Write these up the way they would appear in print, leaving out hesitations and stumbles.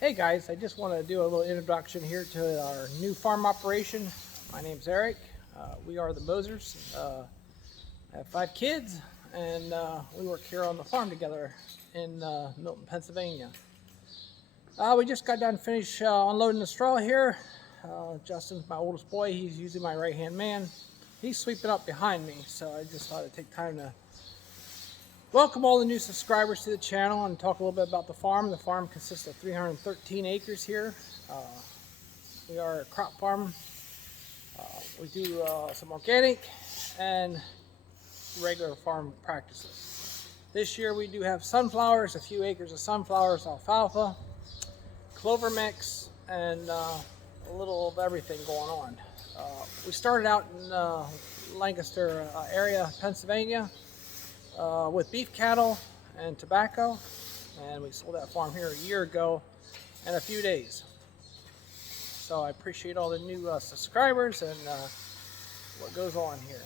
Hey guys, I just want to do a little introduction here to our new farm operation. My name's Eric. We are the Mosers. I have 5 kids, and we work here on the farm together in Milton, Pennsylvania. We just got done finished unloading the straw here. Justin's my oldest boy. He's usually my right-hand man. He's sweeping up behind me, so I just thought I'd take time to welcome all the new subscribers to the channel and talk a little bit about the farm. The farm consists of 313 acres here. We are a crop farm. We do some organic and regular farm practices. This year we do have sunflowers, a few acres of sunflowers, alfalfa, clover mix, and a little of everything going on. We started out in Lancaster area, Pennsylvania, with beef cattle and tobacco, and we sold that farm here a year ago in a few days. So I appreciate all the new subscribers and what goes on here.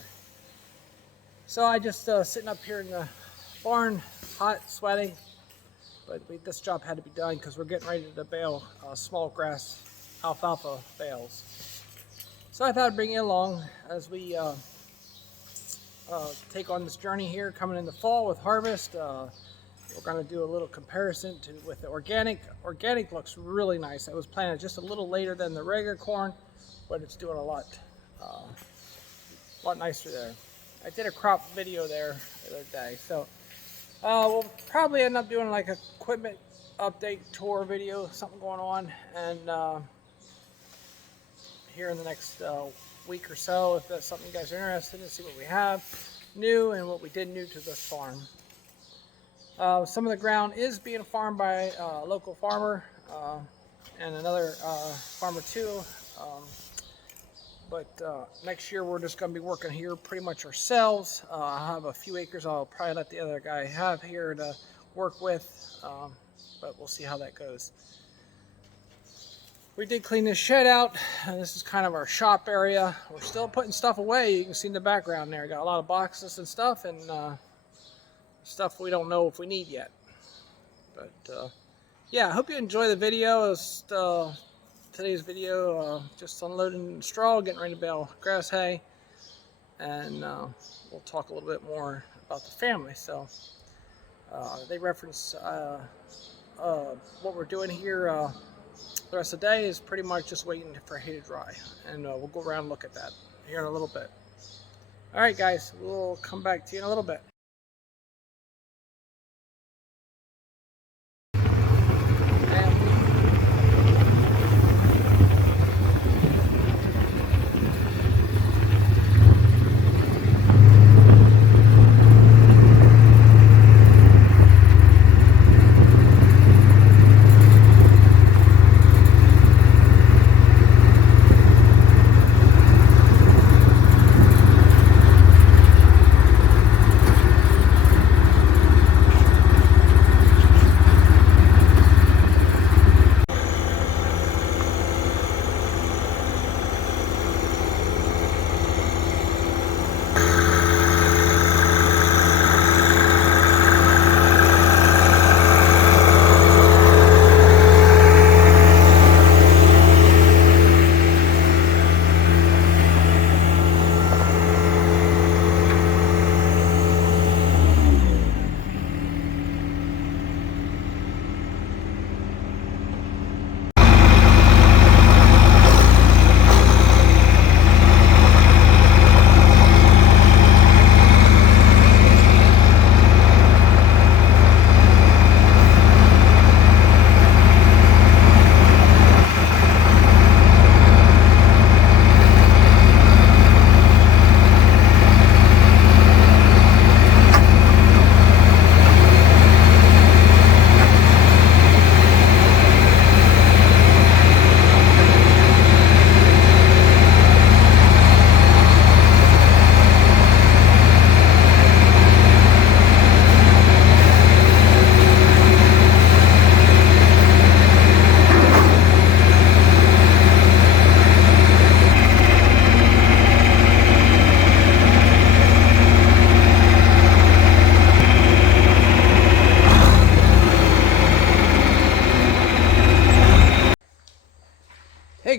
So I just sitting up here in the barn, hot, sweaty, but this job had to be done because we're getting ready to bale small grass alfalfa bales. So I thought I'd bring you along as we take on this journey here coming in the fall with harvest. We're going to do a little comparison with the organic. Organic looks really nice. It was planted just a little later than the regular corn, but it's doing a lot nicer there. I did a crop video there the other day, so we'll probably end up doing like a equipment update tour video, something going on, and here in the next week or so, if that's something you guys are interested in, see what we have new and what we did new to this farm. Some of the ground is being farmed by a local farmer and another farmer too, but next year we're just going to be working here pretty much ourselves. I have a few acres I'll probably let the other guy have here to work with, but we'll see how that goes. We did clean this shed out, and this is kind of our shop area. We're still putting stuff away. You can see in the background there, got a lot of boxes and stuff, and stuff we don't know if we need yet. But yeah, I hope you enjoy the video. Today's video, just unloading straw, getting ready to bale grass hay, and we'll talk a little bit more about the family. So they reference what we're doing here. The rest of the day is pretty much just waiting for hay to dry, and we'll go around and look at that here in a little bit. All right, guys, we'll come back to you in a little bit.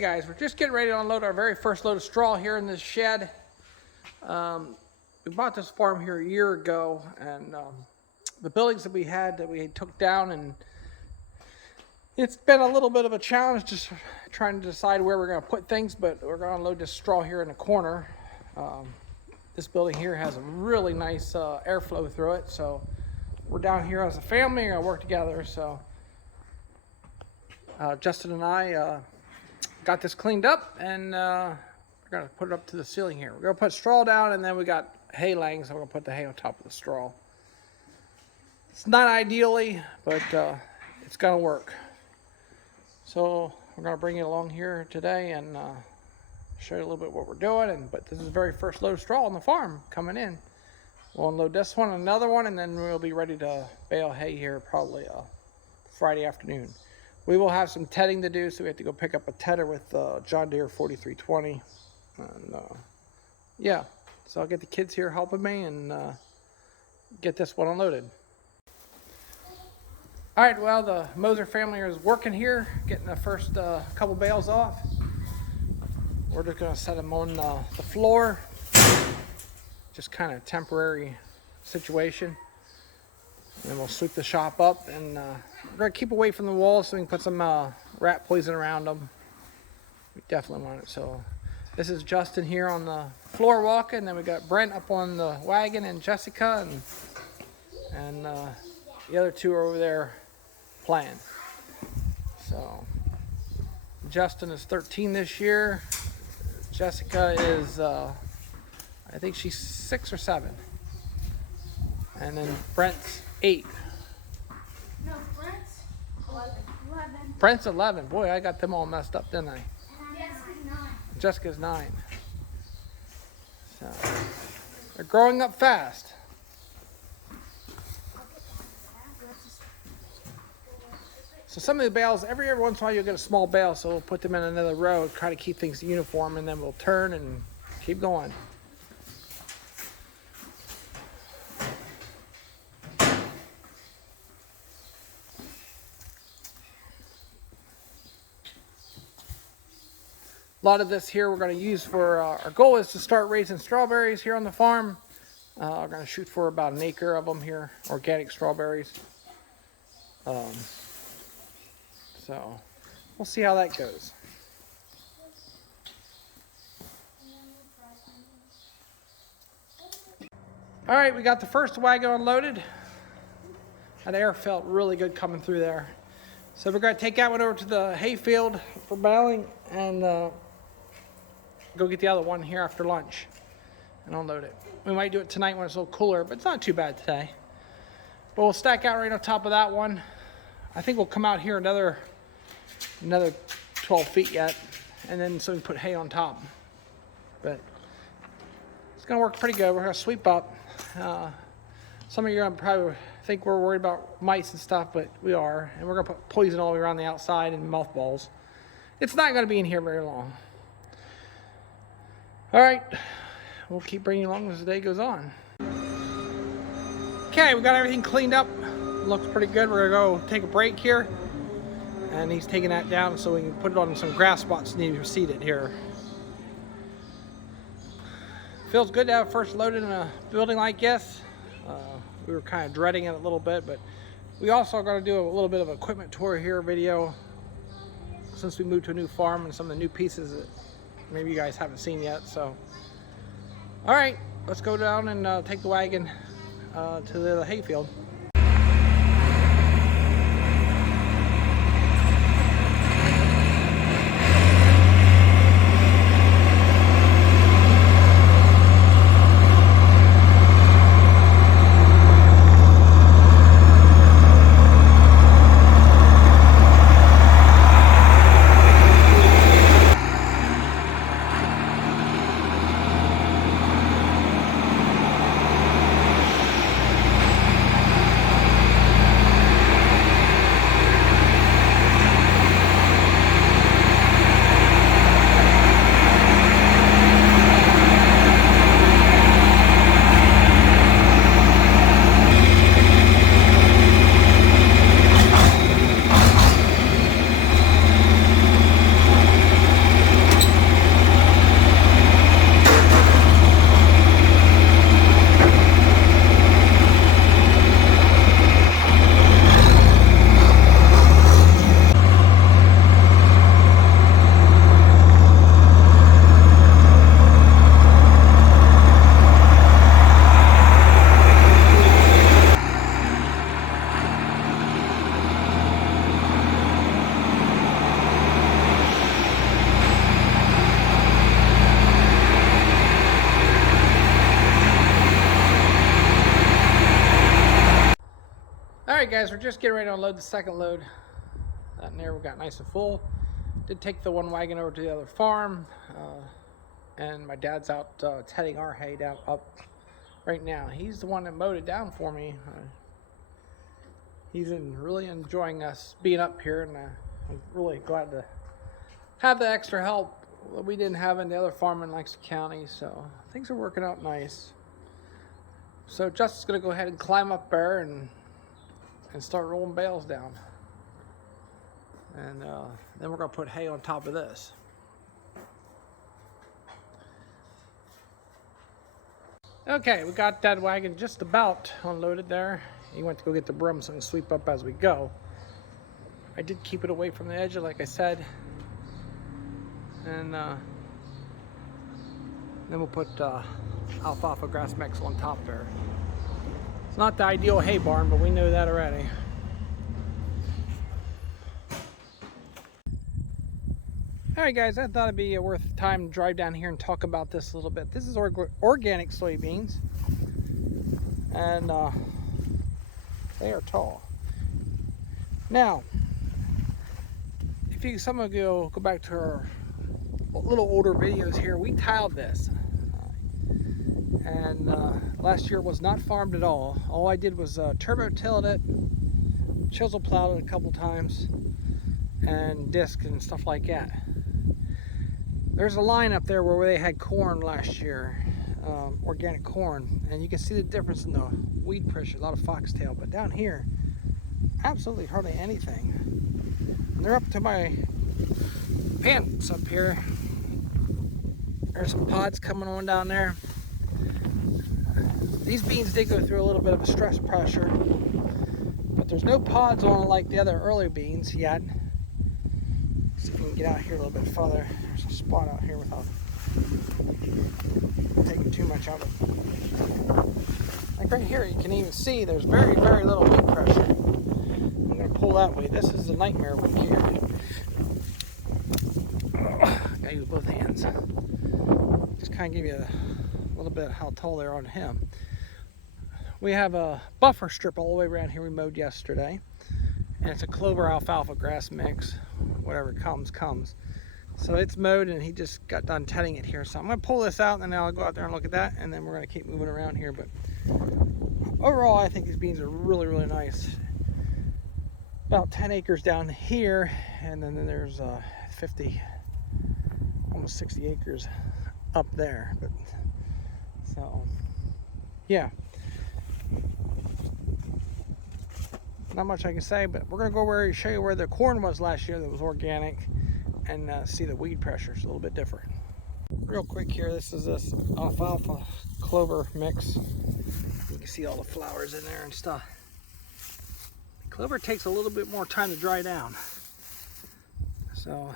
guys, we're just getting ready to unload our very first load of straw here in this shed. We bought this farm here a year ago, and the buildings that we took down, and it's been a little bit of a challenge just trying to decide where we're going to put things, but we're going to unload this straw here in the corner. This building here has a really nice airflow through it, so we're down here as a family. We're going to work together. So Justin and I got this cleaned up, and we're going to put it up to the ceiling here. We're going to put straw down, and then we got hay laying, so we're going to put the hay on top of the straw. It's not ideally, but it's going to work. So we're going to bring you along here today and show you a little bit what we're doing. But this is the very first load of straw on the farm coming in. We'll unload this one, another one, and then we'll be ready to bale hay here probably Friday afternoon. We will have some tedding to do, so we have to go pick up a tedder with John Deere 4320. And yeah, so I'll get the kids here helping me and get this one unloaded. All right, well, the Moser family is working here, getting the first couple bales off. We're just gonna set them on the floor. Just kind of temporary situation. And then we'll sweep the shop up, and we're gonna keep away from the walls so we can put some rat poison around them. We definitely want it. So this is Justin here on the floor walking, and then we got Brent up on the wagon, and Jessica, and the other two are over there playing. So Justin is 13 this year. Jessica is I think she's 6 or 7, and then Brent's 8. No, Brent's 11. Brent's 11. Boy, I got them all messed up, didn't I? Jessica's 9. Jessica's 9. So they're growing up fast. So some of the bales, every once in a while you'll get a small bale, so we'll put them in another row, try to keep things uniform, and then we'll turn and keep going. A lot of this here we're going to use for, our goal is to start raising strawberries here on the farm. We're going to shoot for about an acre of them here, organic strawberries. So we'll see how that goes. All right, we got the first wagon unloaded. That air felt really good coming through there. So we're going to take that one over to the hay field for baling, and go get the other one here after lunch and unload it. We might do it tonight when it's a little cooler, but it's not too bad today. But we'll stack out right on top of that one. I think we'll come out here another 12 feet yet, and then so we can put hay on top. But it's gonna work pretty good. We're gonna sweep up. Some of you probably think we're worried about mice and stuff, but we are. And we're gonna put poison all around the outside and mothballs. It's not gonna be in here very long. All right, we'll keep bringing you along as the day goes on. Okay, we got everything cleaned up. Looks pretty good. We're gonna go take a break here. And he's taking that down so we can put it on some grass spots and need to seed it here. Feels good to have first loaded in a building like this. We were kind of dreading it a little bit, but we also are going to do a little bit of equipment tour here video since we moved to a new farm and some of the new pieces that maybe you guys haven't seen yet. So, all right, let's go down and take the wagon to the hayfield. Alright guys, we're just getting ready to unload the second load. That in there we got nice and full. Did take the one wagon over to the other farm. And my dad's out tedding our hay down up right now. He's the one that mowed it down for me. He's really enjoying us being up here, and I'm really glad to have the extra help that we didn't have in the other farm in Langston County. So things are working out nice. So Justin's gonna go ahead and climb up there and start rolling bales down. And then we're gonna put hay on top of this. Okay, we got that wagon just about unloaded there. He went to go get the broom so I can sweep up as we go. I did keep it away from the edge, like I said. And then we'll put alfalfa grass mix on top there. It's not the ideal hay barn, but we know that already. Alright guys, I thought it'd be worth time to drive down here and talk about this a little bit. This is organic soybeans, and they are tall. Now, if some of you go back to our little older videos here, we tiled this. And last year was not farmed at all. All I did was turbo tilled it, chisel plowed it a couple times, and disc and stuff like that. There's a line up there where they had corn last year, organic corn, and you can see the difference in the weed pressure, a lot of foxtail, but down here, absolutely hardly anything. And they're up to my pants up here. There's some pods coming on down there. These beans did go through a little bit of a stress pressure, but there's no pods on it like the other early beans yet. See if we can get out here a little bit further. There's a spot out here without taking too much out of it. Like right here, you can even see there's very, very little weed pressure. I'm going to pull that way. This is a nightmare week here. Gotta use both hands. Just kind of give you a little bit of how tall they are on him. We have a buffer strip all the way around here we mowed yesterday. And it's a clover alfalfa grass mix. Whatever comes, comes. So it's mowed, and he just got done tedding it here. So I'm going to pull this out, and then I'll go out there and look at that, and then we're going to keep moving around here. But overall, I think these beans are really, really nice. About 10 acres down here, and then there's 50, almost 60 acres up there. But so, yeah. Not much I can say, but we're going to show you where the corn was last year that was organic, and see the weed pressure is a little bit different. Real quick here, this is this alfalfa clover mix. You can see all the flowers in there and stuff. Clover takes a little bit more time to dry down. So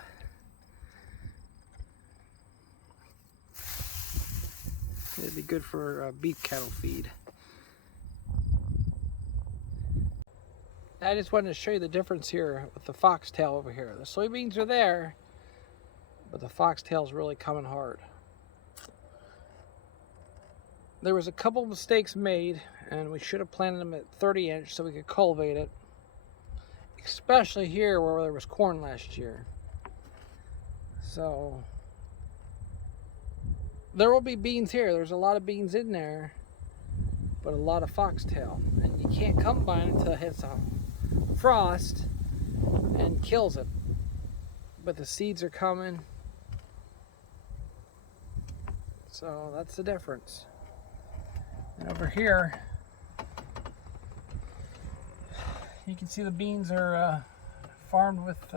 it'd be good for beef cattle feed. I just wanted to show you the difference here with the foxtail over here. The soybeans are there, but the foxtail's really coming hard. There was a couple of mistakes made, and we should have planted them at 30 inch so we could cultivate it. Especially here where there was corn last year. So there will be beans here. There's a lot of beans in there, but a lot of foxtail. And you can't combine it until it hits a frost and kills it. But the seeds are coming. So that's the difference. And over here, you can see the beans are farmed with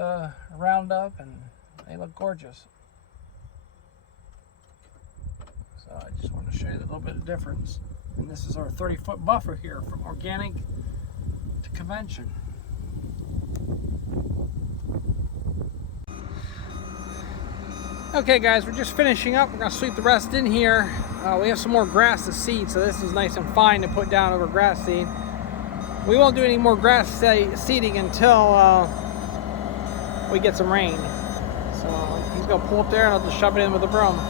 Roundup, and they look gorgeous. So I just want to show you a little bit of difference. And this is our 30-foot buffer here from organic to convention. Okay guys, we're just finishing up. We're going to sweep the rest in here. We have some more grass to seed, so this is nice and fine to put down over grass seed. We won't do any more grass seeding until we get some rain. So he's going to pull up there, and I'll just shove it in with a broom.